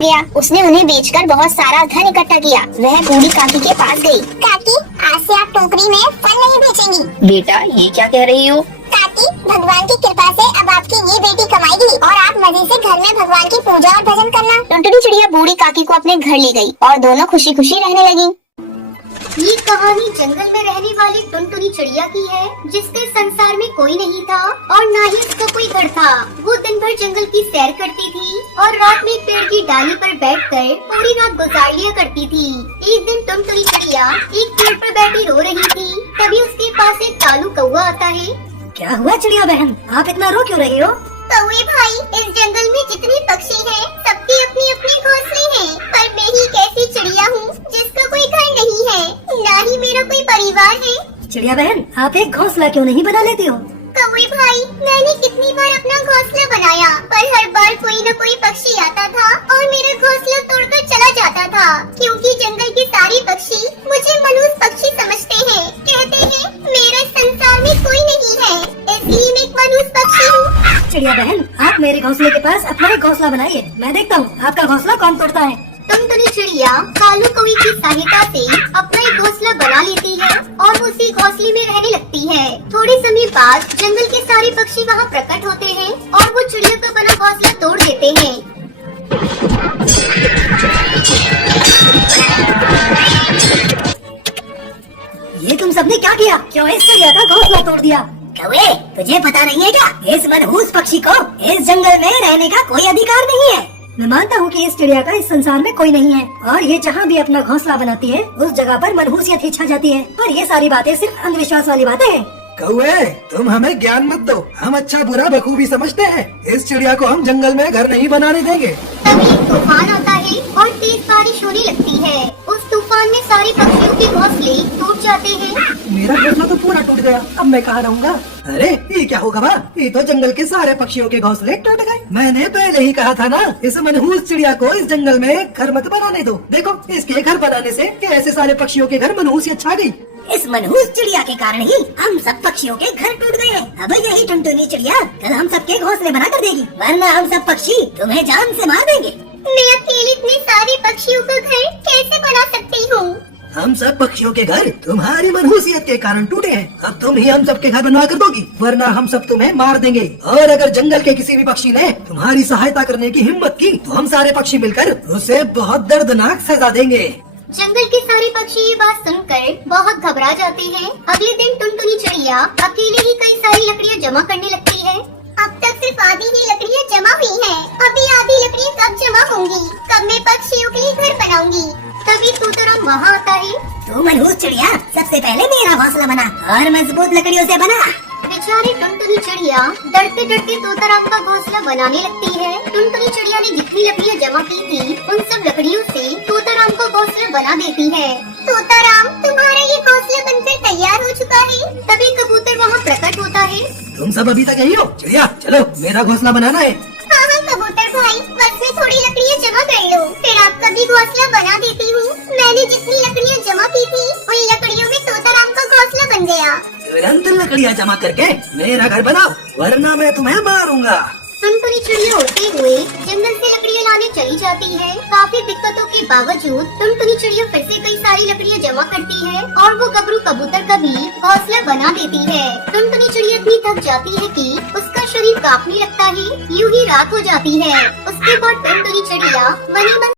गया। उसने उन्हें बेचकर बहुत सारा धन इकट्ठा किया। वह बूढ़ी काकी के पास गई। काकी, आज से आप टोकरी में फल नहीं बेचेंगी। बेटा ये क्या कह रही हो? काकी, भगवान की कृपा से अब आपकी ये बेटी कमाएगी और आप मजे से घर में भगवान की पूजा और भजन करना। टुनटुनी चिड़िया बूढ़ी काकी को अपने घर ले गई और दोनों खुशी खुशी रहने लगी। ये कहानी जंगल में रहने वाली टुनटुनी चिड़िया की है, जिसके संसार में कोई नहीं था और न ही उसका कोई घर था। वो दिन भर जंगल की सैर करती थी और रात में पेड़ की डाली पर बैठकर पूरी रात गुजार लिया करती थी। एक दिन टुनटुनी चिड़िया एक पेड़ पर बैठी रो रही थी। तभी उसके पास एक कालू कौवा आता है। क्या हुआ चिड़िया बहन, आप इतना रो क्यों रही हो? कौवे भाई, इस जंगल में जितने पक्षी हैं, सबके अपने अपने घोंसले हैं, पर मैं ही एक ऐसी चिड़िया हूँ जिसका कोई घर नहीं है, न ही मेरा कोई परिवार है। चिड़िया बहन, आप एक घोंसला क्यों नहीं बना लेती हो? कौवे भाई, मैंने कितनी बार अपना घोंसला बनाया, पर हर बार कोई न कोई पक्षी आता था और मेरा घोंसला तोड़कर चला जाता था, क्योंकि जंगल के सारे पक्षी मुझे मनुष्य पक्षी समझते हैं। कहते हैं मेरे संसार में कोई नहीं है, इसलिए मैं एक मनुष्य पक्षी हूँ। चिड़िया बहन, आप मेरे घोंसले के पास अपना एक घोंसला बनाइए, मैं देखता हूँ आपका घोंसला कौन तोड़ता है। टुनटुनी चिड़िया कालू कौवे की सहायता से अपना एक घोंसला बना लेती है और उसी घोंसले में रहने लगती है। थोड़े समय बाद जंगल के सारे पक्षी वहाँ प्रकट होते हैं और वो चिड़िया का बना घोंसला तोड़ देते हैं। ये तुम सबने क्या किया? क्यों इस चिड़िया का घोंसला तोड़ दिया? कौवे, तुझे पता नहीं है क्या, इस मनहूस पक्षी को इस जंगल में रहने का कोई अधिकार नहीं है। मैं मानता हूँ कि इस चिड़िया का इस संसार में कोई नहीं है और ये जहाँ भी अपना घोंसला बनाती है उस जगह पर मनहूसियत ही छा जाती है, पर ये सारी बातें सिर्फ अंधविश्वास वाली बातें हैं। कौवे, तुम हमें ज्ञान मत दो, हम अच्छा बुरा बखूबी समझते हैं। इस चिड़िया को हम जंगल में घर नहीं बनाने देंगे। तभी तूफान आता है और तेज बारिश होने लगती है। उस तूफान में सारे पक्षियों के घोंसले टूट जाते हैं। मेरा घोंसला तो पूरा टूट गया, अब मैं कहाँ रहूँगा? अरे ये क्या होगा बा? ये तो जंगल के सारे पक्षियों के घोंसले टूट गए। मैंने पहले ही कहा था ना, इस मनहूस चिड़िया को इस जंगल में घर मत बनाने दो। देखो, इसके घर बनाने से कैसे सारे पक्षियों के घर मनहूसियत छा गई। इस मनहूस चिड़िया के कारण ही हम सब पक्षियों के घर टूट गए हैं। अब यही टुनटुनी चिड़िया कल हम सबके घोंसले बना कर देगी, वरना हम सब पक्षी तुम्हें जान से मार देंगे। मैं अकेले इतने सारे पक्षियों का घर कैसे बना सकती हूँ? हम सब पक्षियों के घर तुम्हारी मनहूसियत के कारण टूटे हैं। अब तुम ही हम सब के घर बनवा कर दोगी, वरना हम सब तुम्हें मार देंगे। और अगर जंगल के किसी भी पक्षी ने तुम्हारी सहायता करने की हिम्मत की तो हम सारे पक्षी मिलकर उसे बहुत दर्दनाक सजा देंगे। जंगल के सारे पक्षी ये बात सुनकर बहुत घबरा जाते हैं। अगले दिन टुनटुनी चिड़िया अकेले ही कई सारी लकड़ियाँ जमा करने लगती है। अब तक सिर्फ आधी ही लकड़ियाँ जमा हुई हैं। अभी आधी लकड़ियाँ कब जमा होंगी? कब मैं पक्षियों के लिए घर बनाऊंगी? तभी तूतराम वहाँ आता है। तू मनहूस चिड़िया, सबसे पहले मेरा घोंसला बना और मजबूत लकड़ियों से बना। बेचारी टुनटुनी चिड़िया डरते डरते तोताराम का घोंसला बनाने लगती है। टुनटुनी चिड़िया ने जितनी लकड़ियाँ जमा की थी, उन सब लकड़ियों से तोताराम का घोंसला बना देती है। तोताराम, तुम्हारा ये घोंसला बनकर तैयार हो चुका है। तभी कबूतर वहाँ प्रकट होता है। तुम सब अभी तक यही हो? चिड़िया चलो, मेरा घोंसला बनाना है। हाँ हाँ कबूतर भाई, बस में थोड़ी लकड़ियाँ जमा कर लो, फिर आपका भी घोंसला बना देती हूँ। मैंने जितनी लकड़ियाँ जमा की थी, उन लकड़ियों में तोताराम का घोंसला बन गया। तुरंत लकड़ियाँ जमा करके मेरा घर बनाओ, वरना मैं तुम्हें मारूंगा। टुनटुनी चिड़िया उड़ते हुए जंगल से लकड़ियाँ लाने चली जाती है। काफी दिक्कतों के बावजूद टुनटुनी चिड़िया फिर से कई सारी लकड़ियाँ जमा करती है और वो गबरू कबूतर का भी घोंसला बना देती है। टुनटुनी चिड़िया इतनी थक जाती है कि उसका शरीर कांपने लगता है। यूं ही रात हो जाती है। उसके बाद टुनटुनी चिड़िया वनी